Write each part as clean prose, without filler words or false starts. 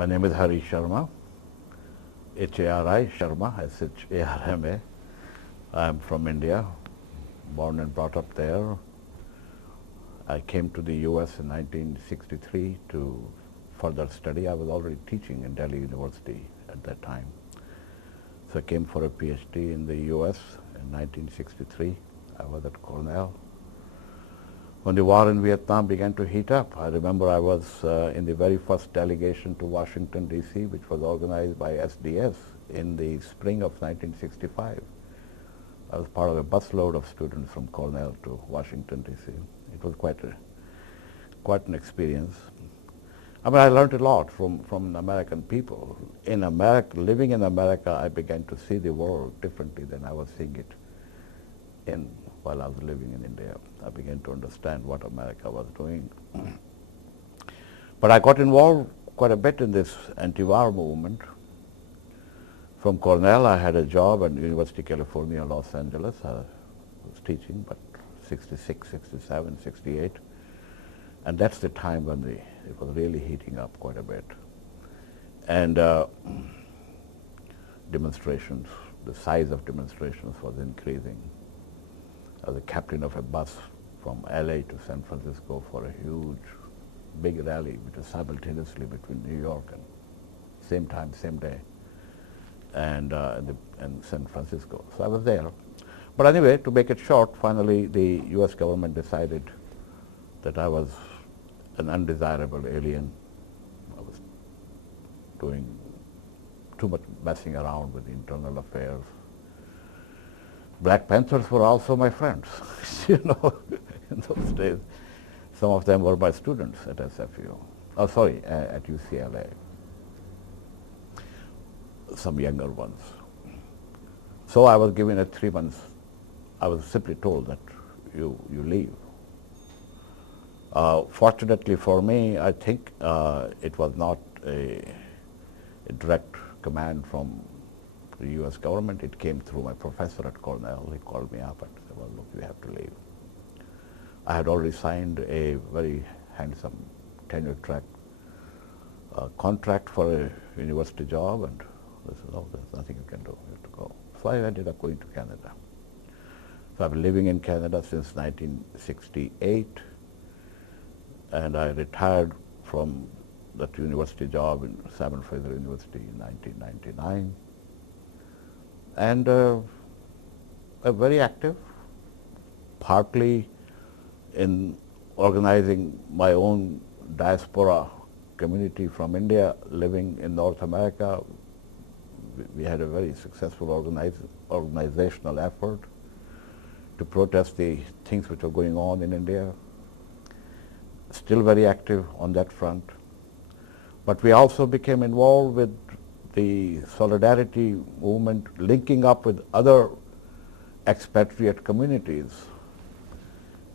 My name is Hari Sharma, H-A-R-I, Sharma, S-H-A-R-M-A. I am from India, born and brought up there. I came to the US in 1963 to further study. I was already teaching in Delhi University at that time. So I came for a PhD in the US in 1963. I was at Cornell. When the war in Vietnam began to heat up, I remember I was in the very first delegation to Washington, D.C., which was organized by SDS in the spring of 1965. I was part of a busload of students from Cornell to Washington, D.C. It was quite an experience. I mean, I learned a lot from American people. In America, living in America, I began to see the world differently than I was seeing it while I was living in India. I began to understand what America was doing. But I got involved quite a bit in this anti-war movement. From Cornell, I had a job at University of California, Los Angeles. I was teaching, but 66, 67, 68. And that's the time when it was really heating up quite a bit. And demonstrations, the size of demonstrations was increasing. I was a captain of a bus from LA to San Francisco for a huge, big rally, which was simultaneously between New York and same time, same day, and San Francisco. So I was there. But anyway, to make it short, finally the US government decided that I was an undesirable alien. I was doing too much messing around with the internal affairs. Black Panthers were also my friends, you know, in those days. Some of them were my students at SFU. Oh, sorry, at UCLA. Some younger ones. So I was given a 3 months. I was simply told that you leave. Fortunately for me, I think it was not a direct command from the US government. It came through my professor at Cornell. He called me up and said, well, look, you have to leave. I had already signed a very handsome tenure track contract for a university job, and they said, oh, there's nothing you can do, you have to go. So I ended up going to Canada. So I've been living in Canada since 1968, and I retired from that university job in Fraser University in 1999. And very active, partly in organizing my own diaspora community from India living in North America. We had a very successful organizational effort to protest the things which were going on in India. Still very active on that front. But we also became involved with the solidarity movement, linking up with other expatriate communities,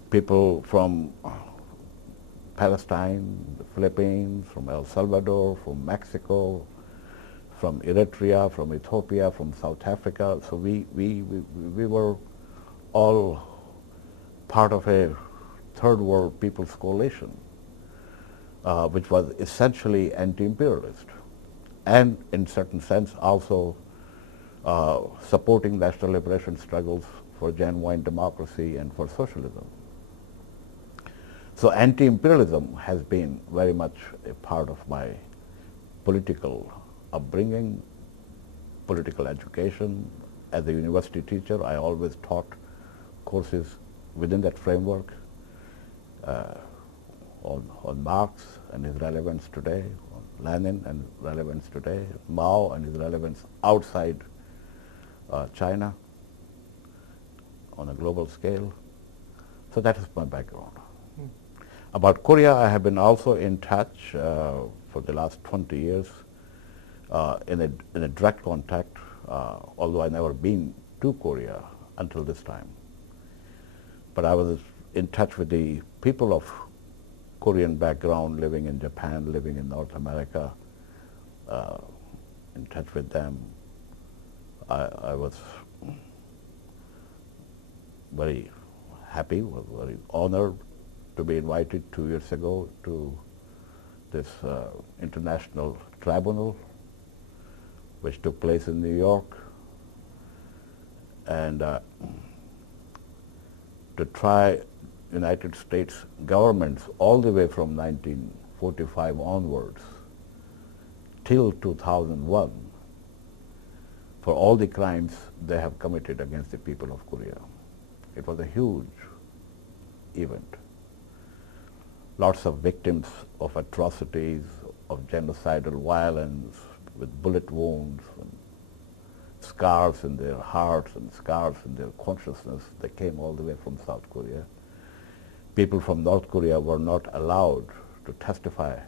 people from Palestine, the Philippines, from El Salvador, from Mexico, from Eritrea, from Ethiopia, from South Africa. So we were all part of a third world people's coalition, which was essentially anti-imperialist, and in certain sense also supporting national liberation struggles for genuine democracy and for socialism. So anti-imperialism has been very much a part of my political upbringing, political education. As a university teacher, I always taught courses within that framework on Marx and his relevance today, on Lenin and relevance today, Mao and his relevance outside China on a global scale. So that is my background. About Korea, I have been also in touch for the last 20 years in a direct contact, although I never been to Korea until this time. But I was in touch with the people of Korean background, living in Japan, living in North America, in touch with them. I was very happy, was very honored to be invited 2 years ago to this international tribunal, which took place in New York, and to try United States governments all the way from 1945 onwards till 2001 for all the crimes they have committed against the people of Korea. It was a huge event. Lots of victims of atrocities, of genocidal violence, with bullet wounds, and scars in their hearts and scars in their consciousness. They came all the way from South Korea. People from North Korea were not allowed to testify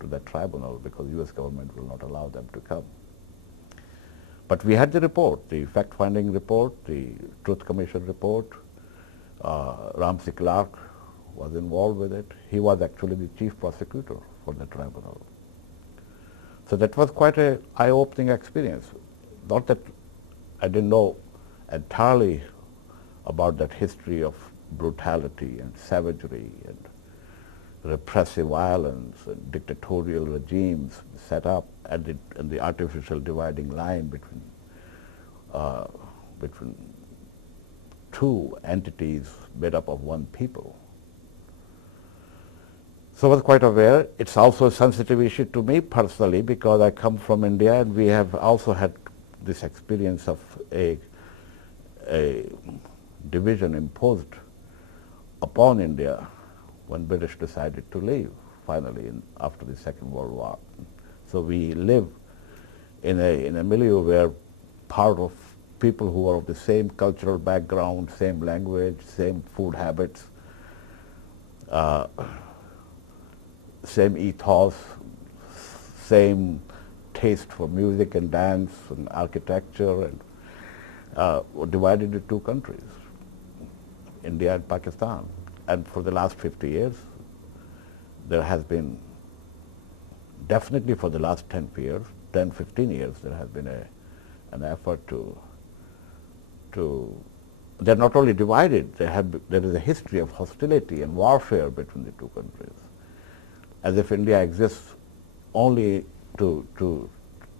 to that tribunal because U.S. government will not allow them to come. But we had the report, the fact-finding report, the Truth Commission report. Ramsey Clark was involved with it. He was actually the chief prosecutor for the tribunal. So that was quite an eye-opening experience. Not that I didn't know entirely about that history of brutality and savagery and repressive violence and dictatorial regimes set up and the artificial dividing line between two entities made up of one people. So I was quite aware. It's also a sensitive issue to me personally because I come from India and we have also had this experience of a division imposed upon India when British decided to leave finally after the Second World War. So we live in a milieu where part of people who are of the same cultural background, same language, same food habits, same ethos, same taste for music and dance and architecture, and were divided into two countries, India and Pakistan. And for the last 50 years, there has been, definitely for the last 10 years, 10, 15 years, there has been an effort they're not only divided, there is a history of hostility and warfare between the two countries, as if India exists only to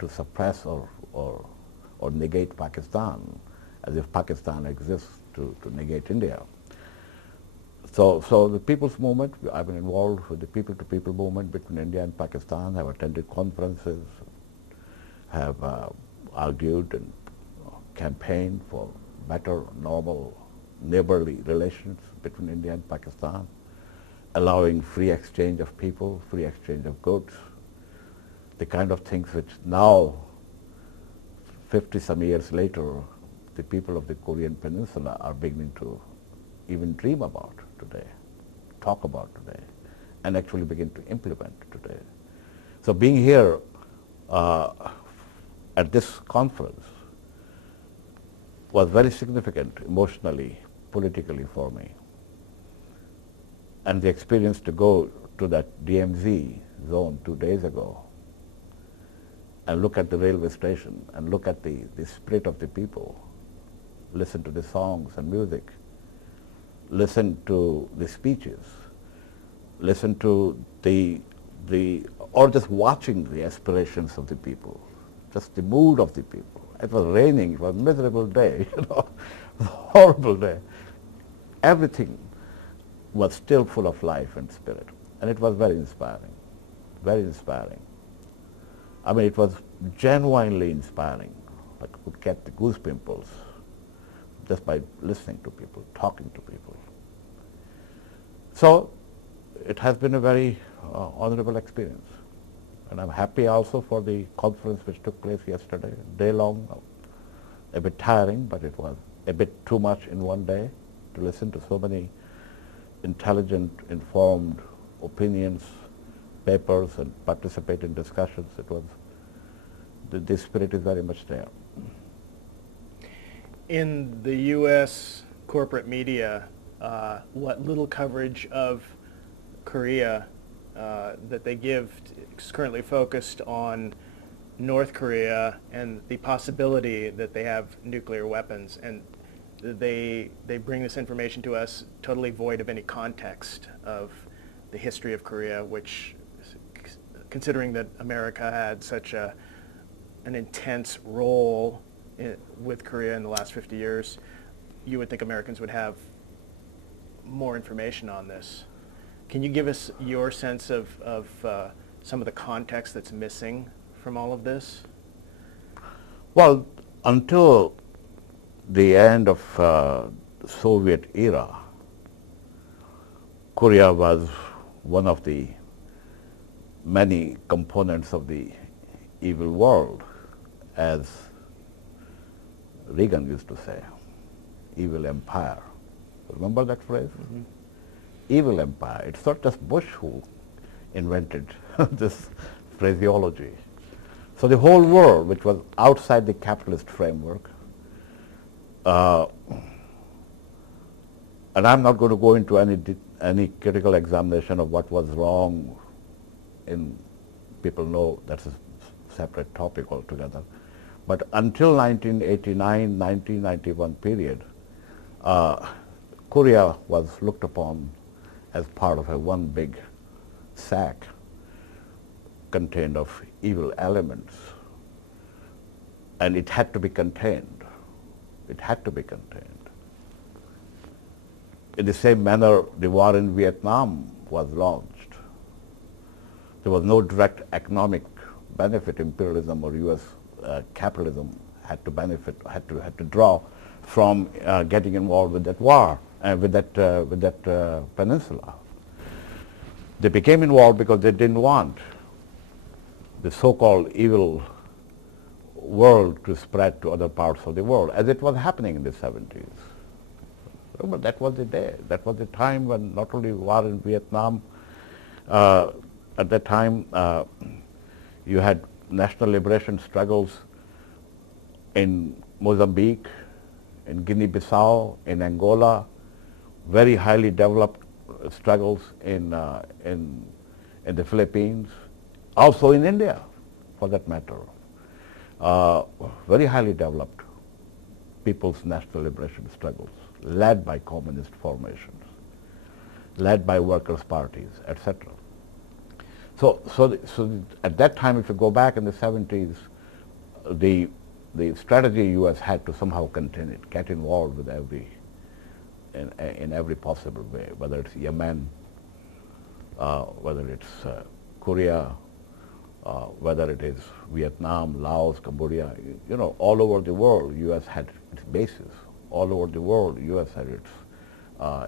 suppress or negate Pakistan, as if Pakistan exists to negate India. So the people's movement, I've been involved with the people-to-people movement between India and Pakistan, have attended conferences, have argued and campaigned for better, normal, neighborly relations between India and Pakistan, allowing free exchange of people, free exchange of goods, the kind of things which now, 50-some years later, the people of the Korean Peninsula are beginning to even dream about today, talk about today, and actually begin to implement today. So being here at this conference was very significant emotionally, politically for me. And the experience to go to that DMZ zone 2 days ago and look at the railway station and look at the spirit of the people, listen to the songs and music, listen to the speeches, listen to or just watching the aspirations of the people, just the mood of the people. It was raining, it was a miserable day, it was a horrible day. Everything was still full of life and spirit, and it was very inspiring, very inspiring. I mean, it was genuinely inspiring. I could get the goose pimples just by listening to people, talking to people. So it has been a very honorable experience. And I'm happy also for the conference which took place yesterday, day long, a bit tiring, but it was a bit too much in one day to listen to so many intelligent, informed opinions, papers, and participate in discussions. It was, the spirit is very much there. In the U.S. corporate media, what little coverage of Korea that they give is currently focused on North Korea and the possibility that they have nuclear weapons, and they bring this information to us totally void of any context of the history of Korea, which considering that America had such an intense role with Korea in the last 50 years, you would think Americans would have more information on this. Can you give us your sense of some of the context that's missing from all of this? Well, until the end of the Soviet era, Korea was one of the many components of the evil world, as Reagan used to say, evil empire. Remember that phrase? Mm-hmm. Evil empire. It's not just Bush who invented this phraseology. So the whole world, which was outside the capitalist framework, and I'm not going to go into any critical examination of what was wrong in, people know that's a separate topic altogether. But until 1989, 1991 period, Korea was looked upon as part of a one big sack contained of evil elements, and it had to be contained. It had to be contained. In the same manner, the war in Vietnam was launched. There was no direct economic benefit. Imperialism or U.S. Capitalism had to benefit, had to draw from getting involved with that war, with that peninsula. They became involved because they didn't want the so-called evil world to spread to other parts of the world, as it was happening in the 70s. Remember, that was the day. That was the time when not only war in Vietnam, at that time you had national liberation struggles in Mozambique, in Guinea-Bissau, in Angola, very highly developed struggles in the Philippines, also in India, for that matter. Very highly developed people's national liberation struggles, led by communist formations, led by workers' parties, etc. So at that time, if you go back in the 70s, the strategy U.S. had to somehow contain it, get involved with in every possible way, whether it's Yemen, whether it's Korea, whether it is Vietnam, Laos, Cambodia, you know, all over the world, U.S. had its bases. All over the world, U.S. had its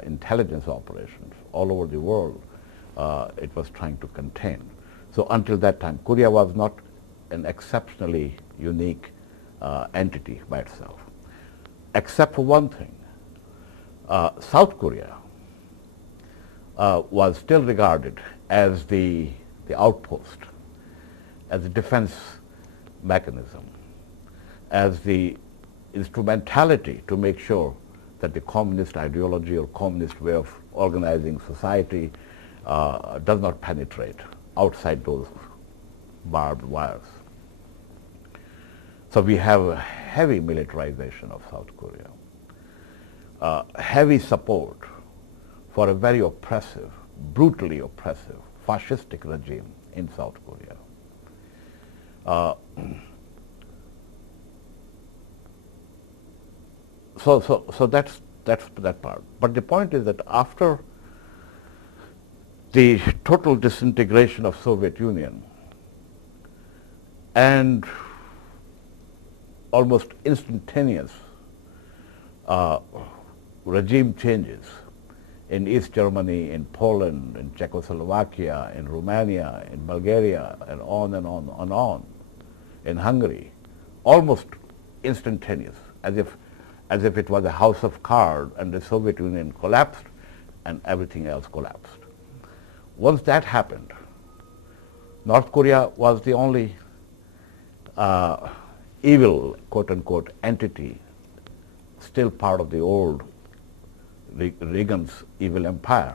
intelligence operations. All over the world, it was trying to contain. So until that time, Korea was not an exceptionally unique entity by itself, except for one thing. South Korea was still regarded as the outpost, as a defense mechanism, as the instrumentality to make sure that the communist ideology or communist way of organizing society does not penetrate outside those barbed wires. So we have a heavy militarization of South Korea, heavy support for a very oppressive, brutally oppressive, fascistic regime in South Korea. So that's that part. But the point is that after the total disintegration of Soviet Union and almost instantaneous regime changes in East Germany, in Poland, in Czechoslovakia, in Romania, in Bulgaria, and on and on and on, in Hungary, almost instantaneous, as if it was a house of cards and the Soviet Union collapsed and everything else collapsed. Once that happened, North Korea was the only evil, quote-unquote, entity still part of the old Reagan's evil empire,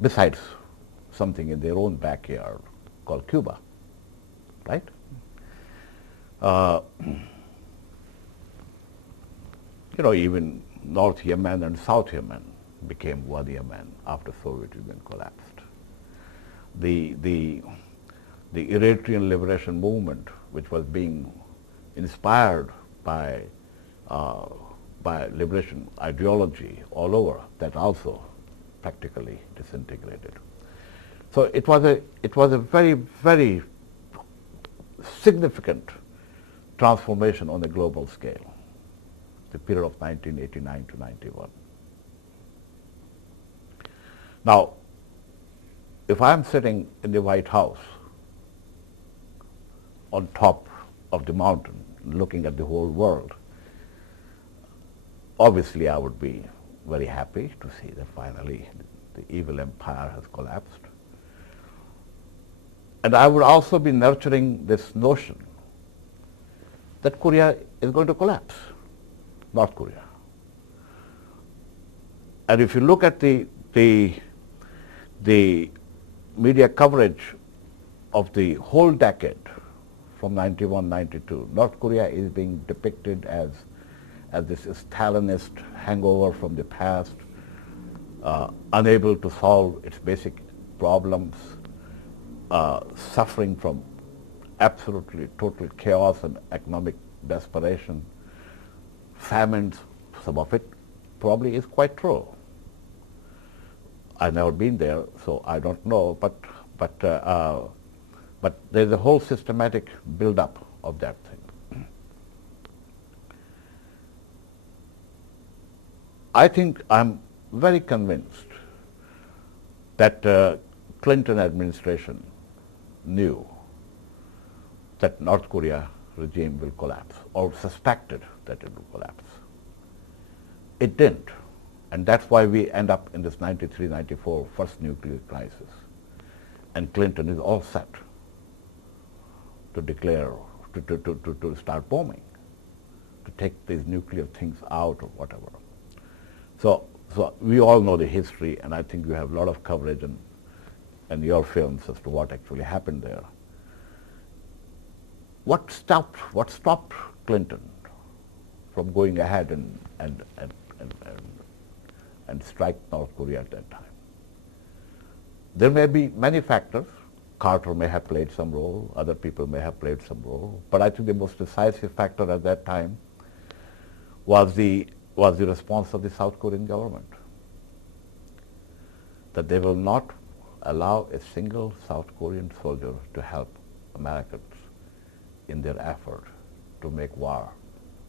besides something in their own backyard called Cuba, right? You know, even North Yemen and South Yemen became one Yemen after Soviet Union collapsed. the, the, the Eritrean liberation movement, which was being inspired by liberation ideology all over, that also practically disintegrated. So it was a very, very significant transformation on a global scale, the period of 1989 to 91. Now, if I'm sitting in the White House on top of the mountain looking at the whole world, obviously I would be very happy to see that finally the evil empire has collapsed. And I would also be nurturing this notion that Korea is going to collapse, North Korea. And if you look at the media coverage of the whole decade from 91, 92, North Korea is being depicted as this Stalinist hangover from the past, unable to solve its basic problems, suffering from absolutely total chaos and economic desperation, famines. Some of it probably is quite true. I've never been there, so I don't know, but there's a whole systematic build-up of that thing. I think I'm very convinced that Clinton administration knew that North Korea regime will collapse, or suspected that it will collapse. It didn't, and that's why we end up in this 93-94 first nuclear crisis. And Clinton is all set to declare, to start bombing, to take these nuclear things out or whatever. So we all know the history, and I think you have a lot of coverage and your films as to what actually happened there. What stopped Clinton from going ahead and strike North Korea at that time? There may be many factors. Carter may have played some role, other people may have played some role, but I think the most decisive factor at that time was the response of the South Korean government, that they will not allow a single South Korean soldier to help Americans in their effort to make war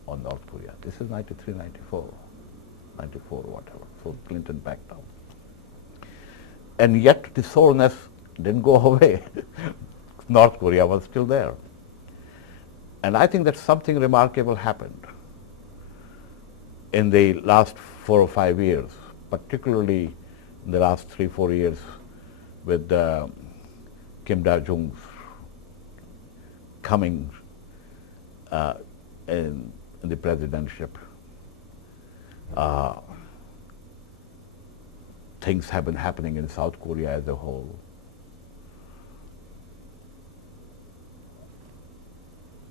on North Korea. This is 93, 94, 94, whatever. So Clinton backed down. And yet the soreness didn't go away. North Korea was still there. And I think that something remarkable happened in the last 4 or 5 years, particularly in the last 3, 4 years with Kim Da-jung's coming in the presidentship. Things have been happening in South Korea as a whole.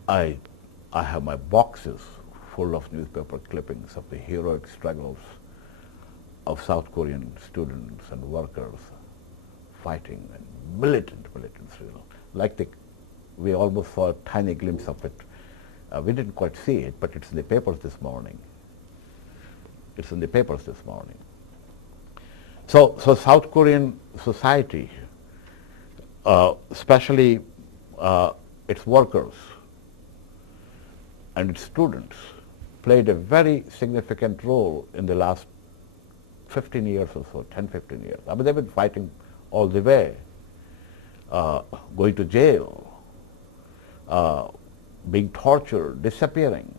I have my boxes full of newspaper clippings of the heroic struggles of South Korean students and workers fighting, and militant struggle. We almost saw a tiny glimpse of it. We didn't quite see it, but it's in the papers this morning. It's in the papers this morning. So South Korean society, especially its workers and its students, played a very significant role in the last 15 years or so, 10, 15 years. I mean, they've been fighting all the way, going to jail, being tortured, disappearing,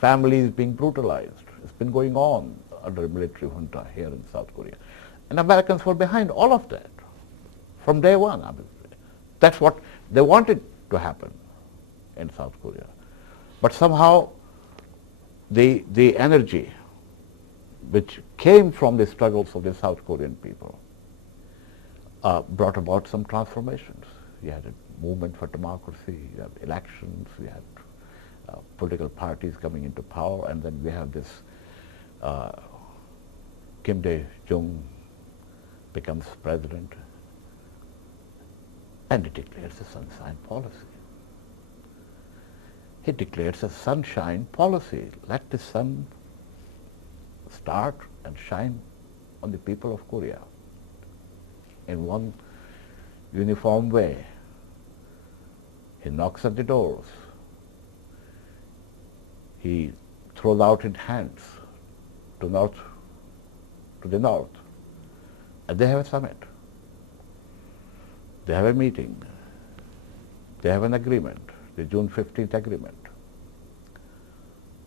families being brutalized. It's been going on under a military junta here in South Korea. And Americans were behind all of that from day one. I mean, that's what they wanted to happen in South Korea. But somehow the energy which came from the struggles of the South Korean people brought about some transformations. You had a movement for democracy, you had elections, we had political parties coming into power, and then we have this Kim Da-jung becomes president. and he declares a sunshine policy. He declares a sunshine policy. Let the sun start and shine on the people of Korea in one uniform way. He knocks at the doors. He throws out his hands to the north, and they have a summit. They have a meeting. They have an agreement, the June 15th agreement,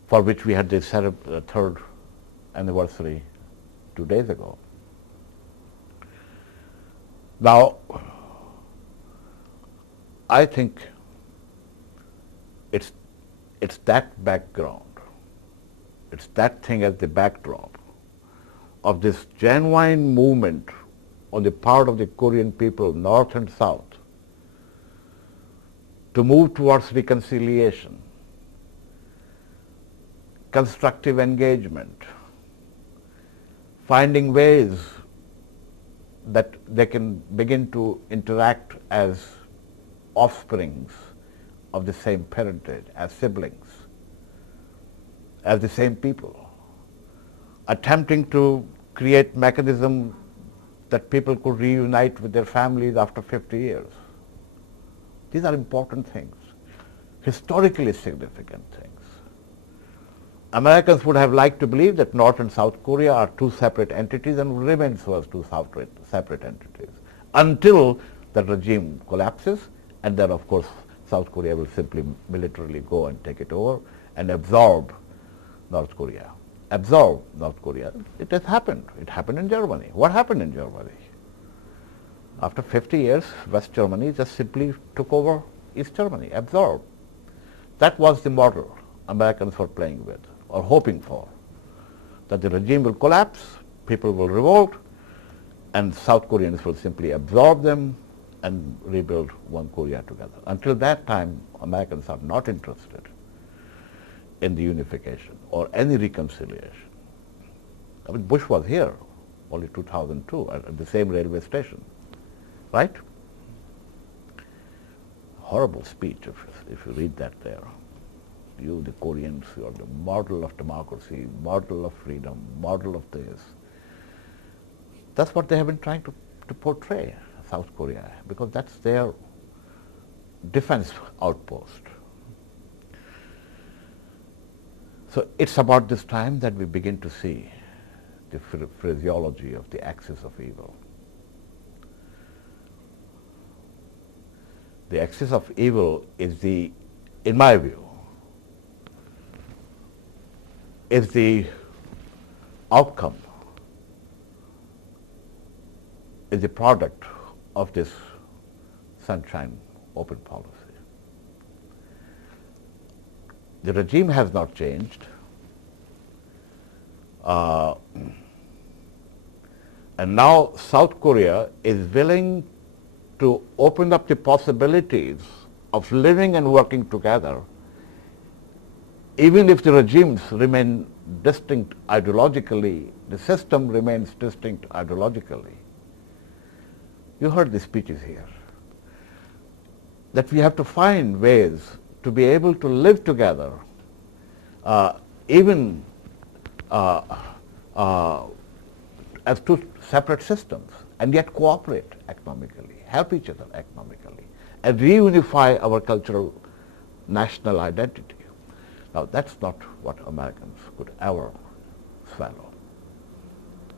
for which we had the third anniversary 2 days ago. Now, I think it's that background, it's that thing as the backdrop of this genuine movement on the part of the Korean people, North and South, to move towards reconciliation, constructive engagement, finding ways that they can begin to interact as offsprings of the same parentage, as siblings, as the same people, attempting to create mechanisms that people could reunite with their families after 50 years. These are important things, historically significant things. Americans would have liked to believe that North and South Korea are two separate entities and will remain so as two separate entities until the regime collapses, and then of course South Korea will simply militarily go and take it over and absorb North Korea. Absorb North Korea. It has happened. It happened in Germany. What happened in Germany? After 50 years, West Germany just simply took over East Germany, absorbed. That was the model Americans were playing with, or hoping for, that the regime will collapse, people will revolt, and South Koreans will simply absorb them and rebuild one Korea together. Until that time, Americans are not interested in the unification or any reconciliation. I mean, Bush was here only 2002 at the same railway station, right? Horrible speech if you read that there. You, the Koreans, you are the model of democracy, model of freedom, model of this. That's what they have been trying to portray, South Korea, because that's their defense outpost. So it's about this time that we begin to see the phraseology of the axis of evil. The axis of evil is the, in my view, is the outcome, is the product of this sunshine open policy. The regime has not changed, and now South Korea is willing to open up the possibilities of living and working together, even if the regimes remain distinct ideologically, the system remains distinct ideologically. You heard the speeches here, that we have to find ways to be able to live together, even as two separate systems, and yet cooperate economically, help each other economically, and reunify our cultural national identity. Now, that's not what Americans could ever swallow.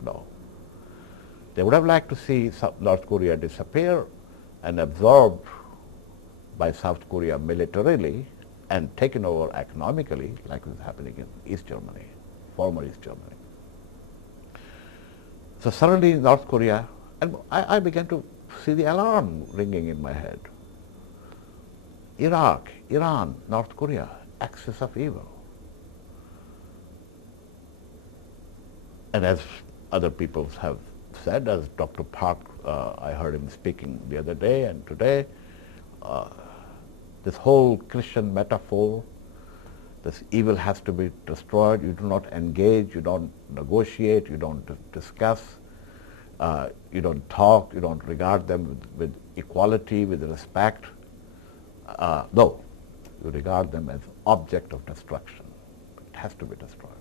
No. They would have liked to see North Korea disappear and absorbed by South Korea militarily and taken over economically, like was happening in East Germany, former East Germany. So suddenly North Korea, and I began to see the alarm ringing in my head. Iraq, Iran, North Korea, axis of evil. And as other people have said, as Dr. Park, I heard him speaking the other day and today, this whole Christian metaphor, this evil has to be destroyed, you do not engage, you don't negotiate, you don't discuss, you don't talk, you don't regard them with equality, with respect. No, you regard them as object of destruction. It has to be destroyed.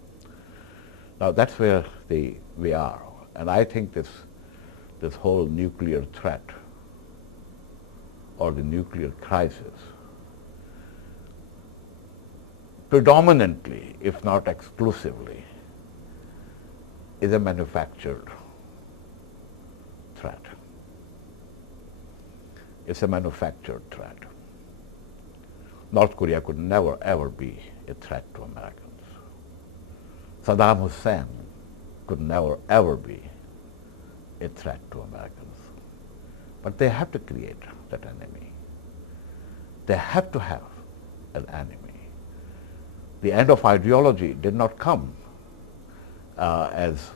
Now that's where we are, and I think this whole nuclear threat or the nuclear crisis predominantly, if not exclusively, is a manufactured threat. It's a manufactured threat. North Korea could never ever be a threat to Americans. Saddam Hussein could never ever be a threat to Americans. But they have to create that enemy. They have to have an enemy. The end of ideology did not come as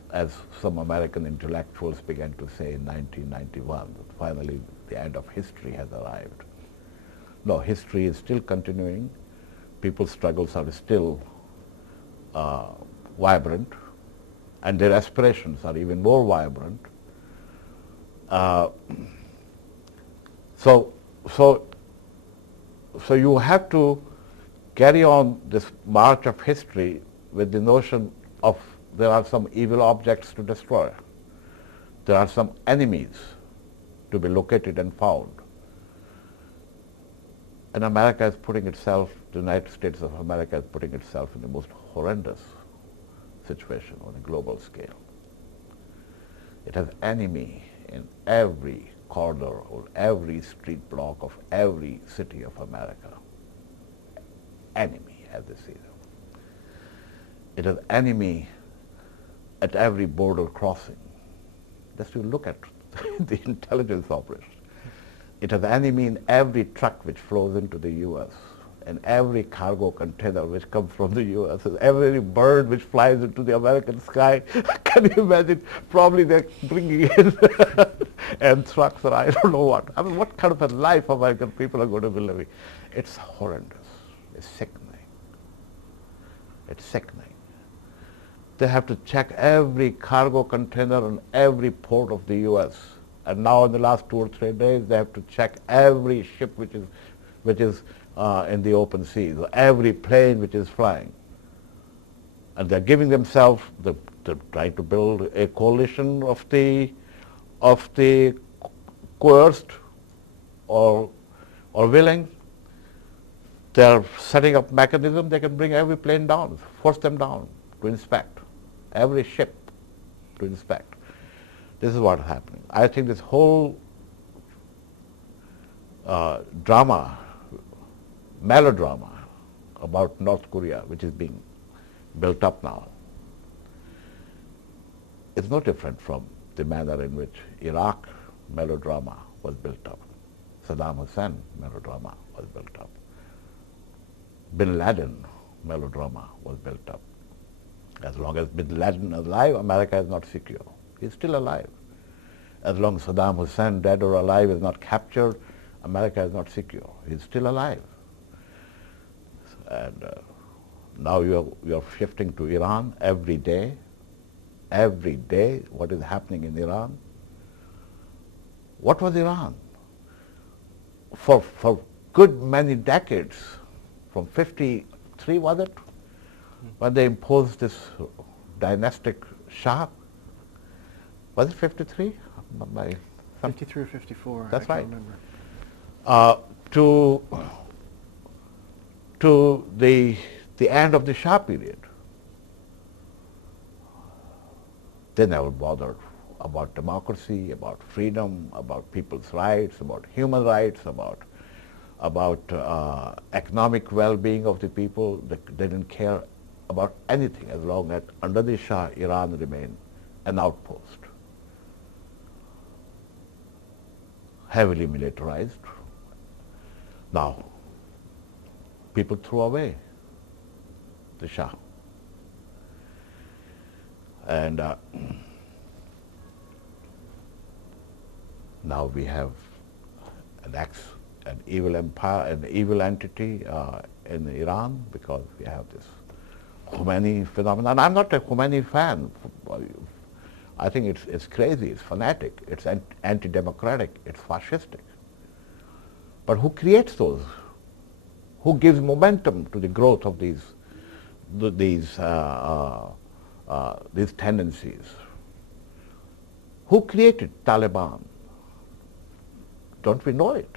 some American intellectuals began to say in 1991, that finally the end of history has arrived. No, history is still continuing. People's struggles are still vibrant, and their aspirations are even more vibrant. So you have to carry on this march of history with the notion of there are some evil objects to destroy. There are some enemies to be located and found. And America is putting itself, the United States of America is putting itself in the most horrendous situation on a global scale. It has enemy in every corner or every street block of every city of America. Enemy, as they see them. It has enemy at every border crossing. Just you look at the intelligence operations. It has enemy in every truck which flows into the U.S. and every cargo container which comes from the U.S. and every bird which flies into the American sky. Can you imagine? Probably they're bringing in anthrax or I don't know what. I mean, what kind of a life American people are going to be living? It's horrendous. It's sickening. It's sickening. They have to check every cargo container on every port of the U.S. And now in the last 2 or 3 days, they have to check every ship which is in the open seas, or every plane which is flying. And they're giving themselves, they're trying to build a coalition of the coerced or willing. They're setting up mechanism, they can bring every plane down, force them down to inspect, every ship to inspect. This is what is happening. I think this whole melodrama about North Korea, which is being built up now, is no different from the manner in which Iraq melodrama was built up. Saddam Hussein melodrama was built up. Bin Laden melodrama was built up. As long as Bin Laden is alive, America is not secure. He's still alive. As long as Saddam Hussein, dead or alive, is not captured, America is not secure. He's still alive. And now you're shifting to Iran every day. Every day, what is happening in Iran? What was Iran? For good many decades, from 53, was it? When they imposed this dynastic Shah. Was it 53? 53 or 54, That's I right. can't remember. To the end of the Shah period. They never bothered about democracy, about freedom, about people's rights, about human rights, about economic well-being of the people. They didn't care about anything as long as under the Shah, Iran remained an outpost, heavily militarized. Now, people threw away the Shah. And now we have an evil empire, an evil entity in Iran, because we have this Khomeini phenomenon. I'm not a Khomeini fan. I think it's crazy, it's fanatic, it's anti-democratic, it's fascistic. But who creates those? Who gives momentum to the growth of these tendencies? Who created Taliban? Don't we know it?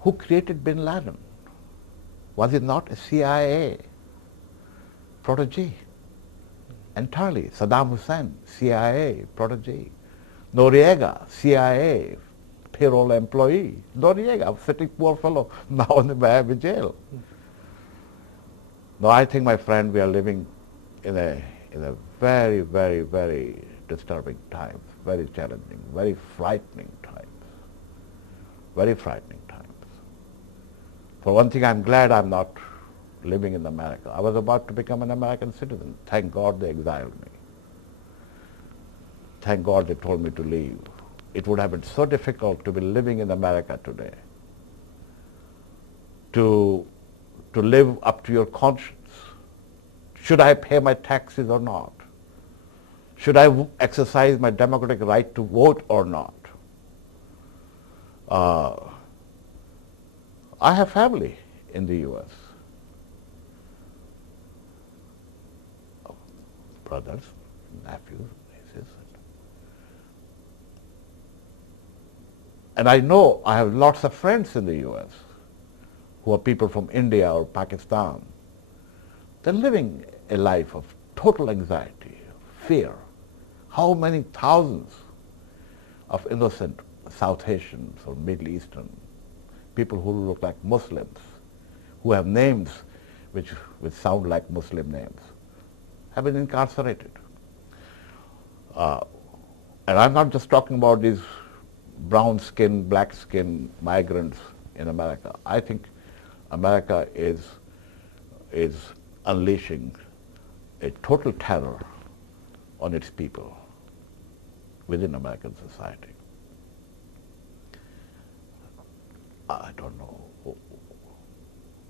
Who created bin Laden? Was it not a CIA protege? Entirely. Saddam Hussein, CIA protege. Noriega, CIA payroll employee. Noriega, sitting poor fellow, now in the Miami jail. No, I think, my friend, we are living in a very, very, very disturbing times, very challenging, very frightening times. Very frightening times. For one thing, I'm glad I'm not living in America. I was about to become an American citizen. Thank God they exiled me. Thank God they told me to leave. It would have been so difficult to be living in America today, to live up to your conscience. Should I pay my taxes or not? Should I exercise my democratic right to vote or not? I have family in the U.S. Brothers, nephews, nieces. And I know I have lots of friends in the U.S. who are people from India or Pakistan. They're living a life of total anxiety, fear. How many thousands of innocent South Asians or Middle Eastern people who look like Muslims, who have names which sound like Muslim names, have been incarcerated. And I'm not just talking about these brown-skinned, black-skinned migrants in America. I think America is unleashing a total terror on its people within American society. I don't know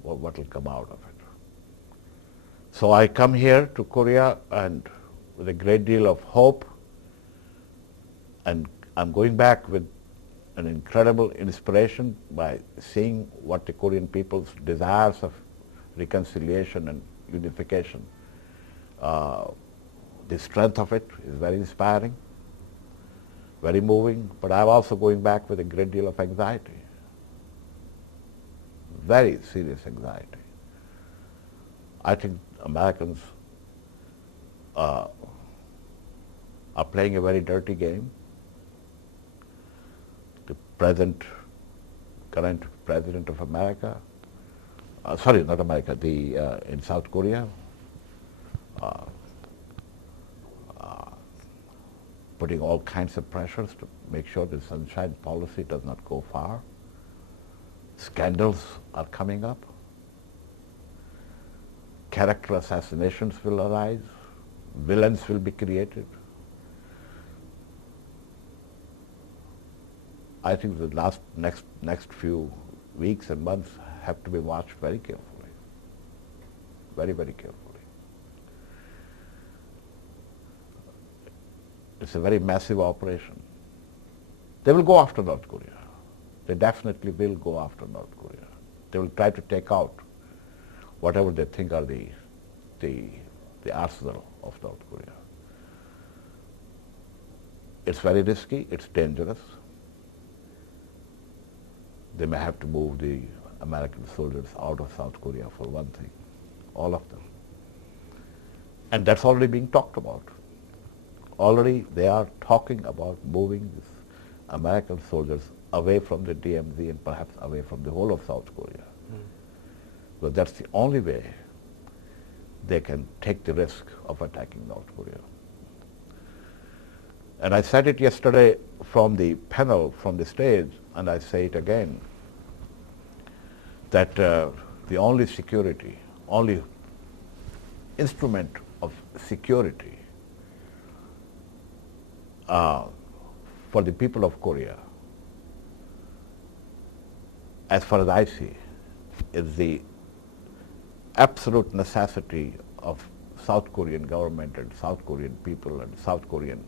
what will come out of it. So I come here to Korea and with a great deal of hope, and I'm going back with an incredible inspiration by seeing what the Korean people's desires of reconciliation and unification. The strength of it is very inspiring, very moving, but I'm also going back with a great deal of anxiety, very serious anxiety. I think Americans are playing a very dirty game. The current president of America, sorry, not America, in South Korea, putting all kinds of pressures to make sure the sunshine policy does not go far. Scandals are coming up. Character assassinations will arise. Villains will be created. I think the next few weeks and months have to be watched very carefully. Very, very carefully. It's a very massive operation. They will go after North Korea. They definitely will go after North Korea. They will try to take out whatever they think are the arsenal of North Korea. It's very risky, it's dangerous. They may have to move the American soldiers out of South Korea for one thing, all of them. And that's already being talked about. Already they are talking about moving these American soldiers away from the DMZ and perhaps away from the whole of South Korea. But that's the only way they can take the risk of attacking North Korea. And I said it yesterday from the panel, from the stage, and I say it again, that the only security, only instrument of security for the people of Korea, as far as I see, is the absolute necessity of South Korean government and South Korean people and South Korean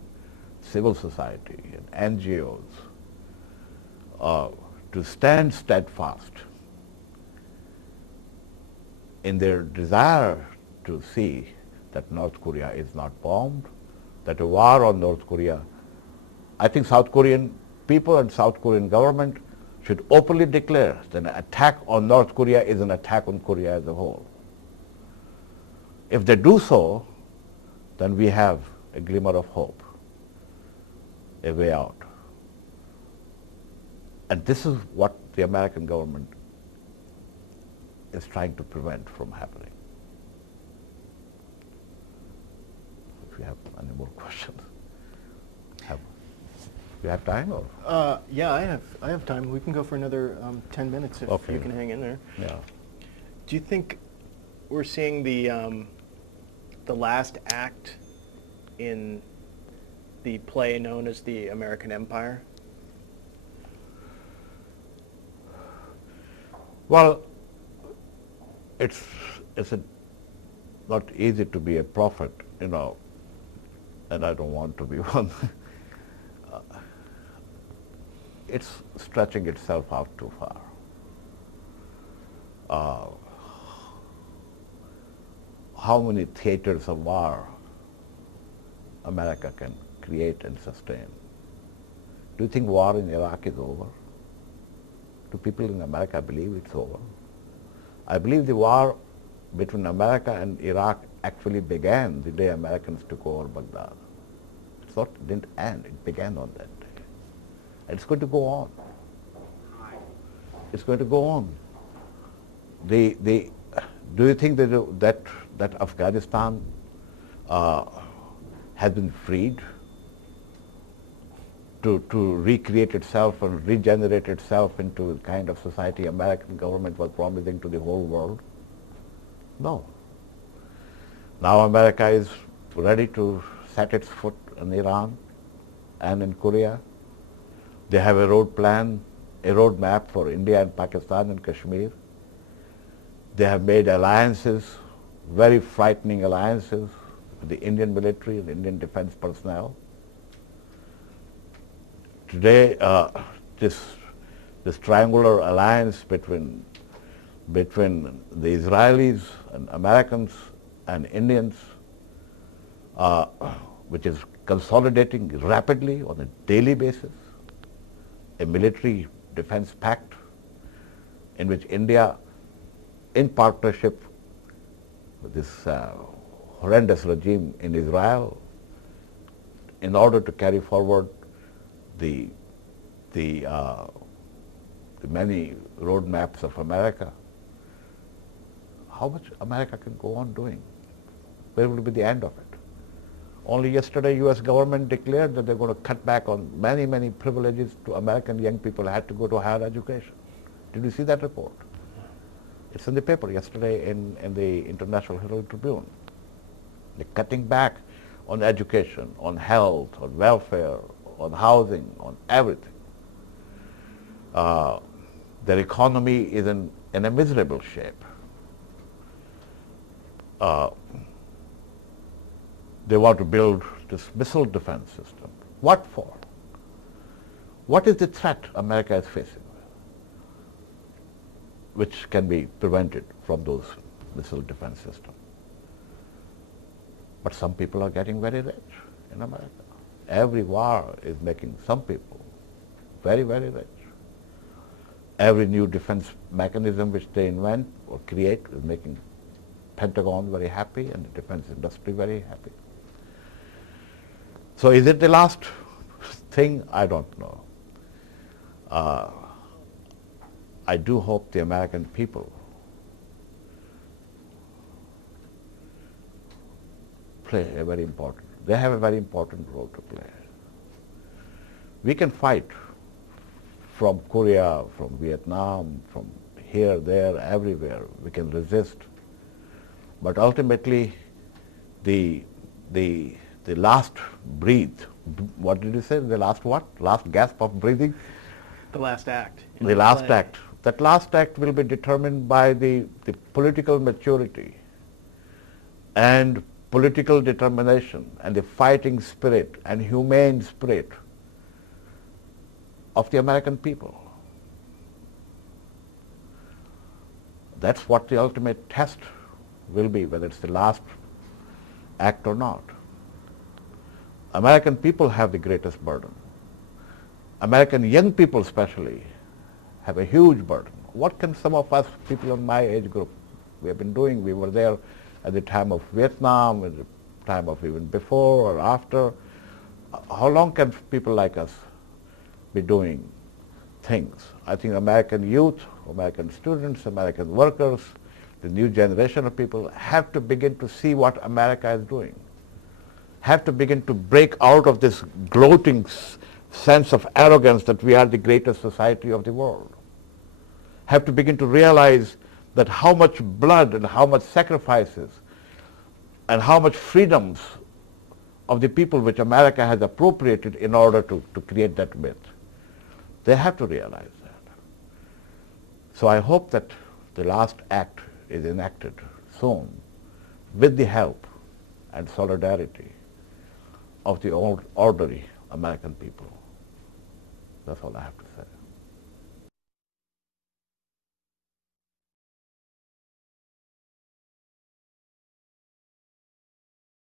civil society and NGOs to stand steadfast in their desire to see that North Korea is not bombed, that a war on North Korea, I think South Korean people and South Korean government should openly declare that an attack on North Korea is an attack on Korea as a whole. If they do so, then we have a glimmer of hope, a way out. And this is what the American government is trying to prevent from happening. If you have any more questions. You have time? Or? Yeah, I have time. We can go for another 10 minutes if Okay. you can hang in there. Yeah. Do you think we're seeing the last act in the play known as the American Empire? Well, it's not easy to be a prophet, you know, and I don't want to be one. It's stretching itself out too far. How many theaters of war America can create and sustain? Do you think war in Iraq is over? Do people in America believe it's over? I believe the war between America and Iraq actually began the day Americans took over Baghdad. It didn't end, it began on that day. And it's going to go on. It's going to go on. Do you think that Afghanistan has been freed to recreate itself and regenerate itself into the kind of society American government was promising to the whole world? No. Now America is ready to set its foot in Iran and in Korea. They have a road map for India and Pakistan and Kashmir. They have made alliances, very frightening alliances, with the Indian military and Indian defense personnel. Today, this triangular alliance between the Israelis and Americans and Indians, which is consolidating rapidly on a daily basis, a military defense pact in which India, in partnership with this horrendous regime in Israel, in order to carry forward the many roadmaps of America. How much America can go on doing? Where will be the end of it? Only yesterday, U.S. government declared that they're going to cut back on many, many privileges to American young people who had to go to higher education. Did you see that report? It's in the paper yesterday in the International Herald Tribune. They're cutting back on education, on health, on welfare, on housing, on everything. Their economy is in a miserable shape. They want to build this missile defense system. What for? What is the threat America is facing, which can be prevented from those missile defense systems? But some people are getting very rich in America. Every war is making some people very, very rich. Every new defense mechanism which they invent or create is making Pentagon very happy and the defense industry very happy. So is it the last thing? I don't know. I do hope the American people play a very important, they have a very important role to play. We can fight from Korea, from Vietnam, from here, there, everywhere. We can resist. But ultimately, the last breath, what did you say? The last what? Last gasp of breathing? The last act. The last act. That last act will be determined by the political maturity and political determination and the fighting spirit and humane spirit of the American people. that's what the ultimate test will be, whether it's the last act or not. American people have the greatest burden. American young people especially have a huge burden. What can some of us, people in my age group, we have been doing? We were there at the time of Vietnam, at the time of even before or after. How long can people like us be doing things? I think American youth, American students, American workers, the new generation of people have to begin to see what America is doing, have to begin to break out of this gloating sense of arrogance that we are the greatest society of the world, have to begin to realize that how much blood and how much sacrifices and how much freedoms of the people which America has appropriated in order to create that myth. They have to realize that. So I hope that the last act is enacted soon with the help and solidarity of the orderly American people. That's all I have to say.